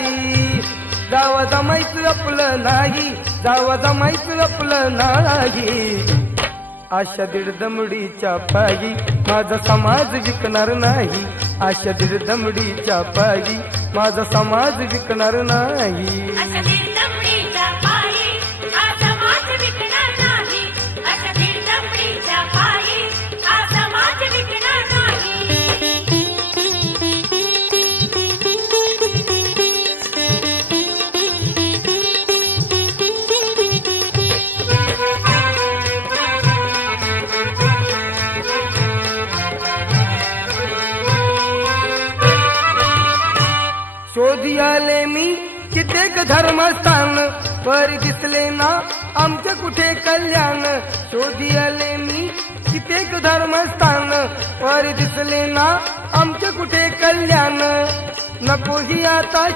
बाई, जावा जमायचं आपलं नाही, जावा जमायचं आपलं नाही. आशा दीड दमडीच्या पायी माझा समाज विकणार नाही, आशा दीड दमडीच्या पायी माझा समाज विकणार नाही. अशा दीड दमडीच्या पायी हा समाज विकणार नाही, अशा दीड दमडीच्या पायी हा समाज विकणार नाही. शोधी आले मी कित्येक धर्मस्थान, पर दिसले ना आमचे कुठे कल्याण. शोधी आले मी कित्येक धर्मस्थान, पर दिसले ना आमचे कुठे कल्याण. नको ही आता